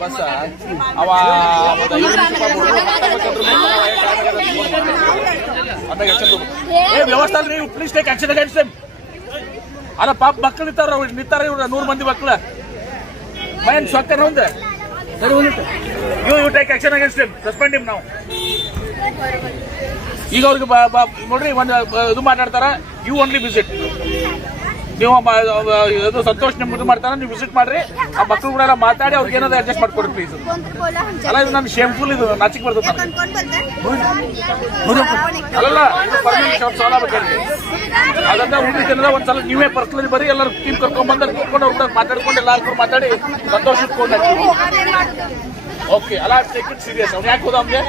bus ಅವ ವ್ಯವಸ್ಥೆ ಅಲ್ರಿ please take action against them ಅಲ್ಲ ಪಾಪ ಮಕ್ಕಳು ನಿಂತಾರ ಇವ್ರ 100 ಮಂದಿ ಮಕ್ಕಳ ಮೈನ್ ಸೊಕ್ಕರ್ ಒಂದ್ you take action against them suspend him ನಾವು ಈಗ ಅವ್ರಿಗೆ ನೋಡ್ರಿ ಒಂದು ಇದು ಮಾತಾಡ್ತಾರ ಯು ಓನ್ಲಿ ವಿಸಿಟ್ ನೀವು ಇದು ಸಂತೋಷ್ ನಿಮ್ಗೆ ಇದು ಮಾಡ್ತಾರ ನೀವು ವಿಸಿಟ್ ಮಾಡ್ರಿ ಆ ಮಕ್ಕಳು ಕೂಡ ಎಲ್ಲ ಮಾತಾಡಿ ಅವ್ರಿಗೆ ಏನಾದ್ರು ಅಡ್ಜಸ್ಟ್ ಮಾಡ್ಕೊಡ್ರಿ ಪ್ಲೀಸ್ ಅಲ್ಲ ಇದು ನಾನು ಶೇಮ್ಫುಲ್ ಇದು ನಾಚಿಕ್ ಬರ್ತದೆ ಅಲ್ಲಲ್ಲ ಸಾಲ ಬೇಕಾದ್ರೆ ಅದನ್ನ ಉಳಿದ ಒಂದ್ಸಲ ನೀವೇ ಪರ್ಸನಲಿ ಬರೀ ಎಲ್ಲರೂ ಟೀಮ್ ಕರ್ಕೊಂಡ್ಬಂದ್ರೆ ಕೂತ್ಕೊಂಡು ಅವ್ರ ಮಾತಾಡ್ಕೊಂಡು ಎಲ್ಲಾರು ಮಾತಾಡಿ ಸಂತೋಷ ಇಟ್ಕೊಂಡು ಓಕೆ ಅಲ್ಲ ಟೇಕ್ ಇಟ್ ಸೀರಿಯಸ್ ಅವ್ನು ಯಾಕೆ ಹೋದ ಅವ್ನಿಗೆ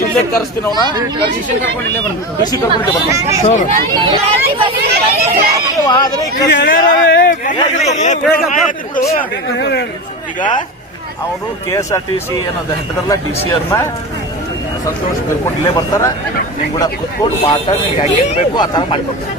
ಇಲ್ಲೇ ಕರೆಸ್ತೀನಿ ಅವನ ಬಿಸಿ ಕರ್ಕೊಂಡಿದ್ದೆ ಈಗ ಅವನು KSRTC ಏನದ ಹೆಟ್ಟದ್ರಲ್ಲ TCRನ ಸಂತೋಷ್ ಕರ್ಕೊಂಡು ಇಲ್ಲೇ ಬರ್ತಾರ ನಿಮ್ ಕೂಡ ಕುತ್ಕೊಂಡು ಮಾತಾಡಿ ನಿಮ್ಗೆ ಹೆಂಗೆ ಬೇಕು ಆ ತರ ಮಾಡ್ಕೊಡ್ತಾರೆ